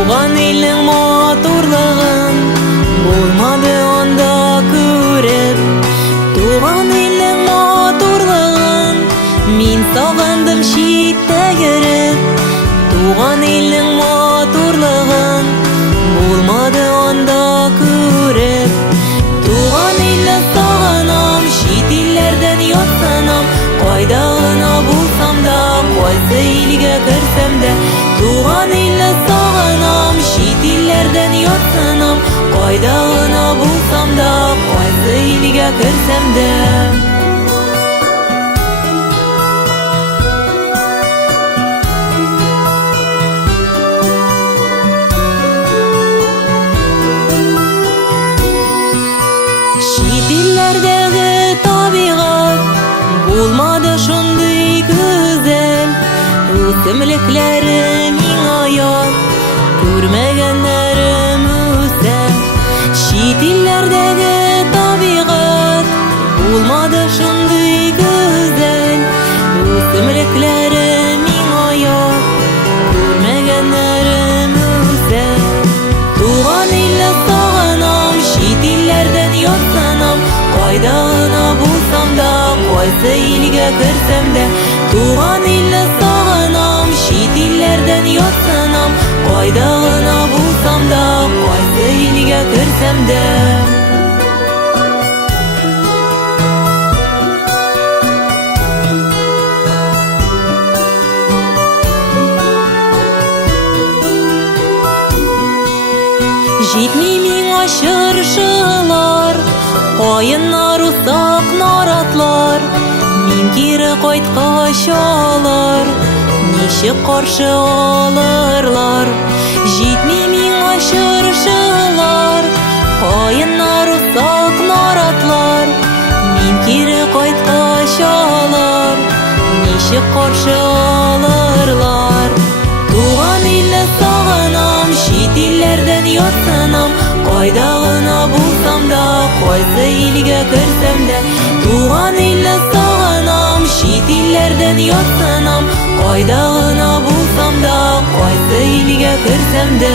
Туган илнең матурлыгын булмады анда күреп. Туган илнең матурлыгын мин сагындым читтә йөреп. Туган илнең матурлыгын булмады анда күреп. Туган илне сагынам, чит илләрдән ятсанам, кайда гына булсам да, кайсы илгә керсәм дә. Туган илне сагынам, чит илләрдән ятсанам, кайда гына булсам да, кайсы илгә керсәм дә. Илләрдәге табигать булмады шундый гүзәл. Үсемлекләре миңа ят, күрмәгәннәрем үсә. Чит илләрдәге табигать булмады шундый гүзәл. Үсемлекләре миңа ят, күрмәгәннәрем үсә. Туган илне сагынам, чит илләрдән ятсанам, кайда гына булсам да, кайсы илгә керсәм дә. Туган илне сагынам, чит илләрдән ятсанам, кайда гына булсам да, кайсы илгә керсәм дә. Җитми миңа чыршылар, каеннар, усак наратлар. Мин кире кайткач алар, ничек каршы алырлар? Җитми миңа чыршылар, каеннар, усак наратлар. Мин кире кайткач алар, ничек каршы алырлар? Туган илне сагынам, чит илләрдән ятсанам, кайда гына булсам да, кайсы илгә керсәм дә. Туган илне сагынам, чит илләрдән ятсанам, кайда гына булсам да, кайсы илгә керсәм дә.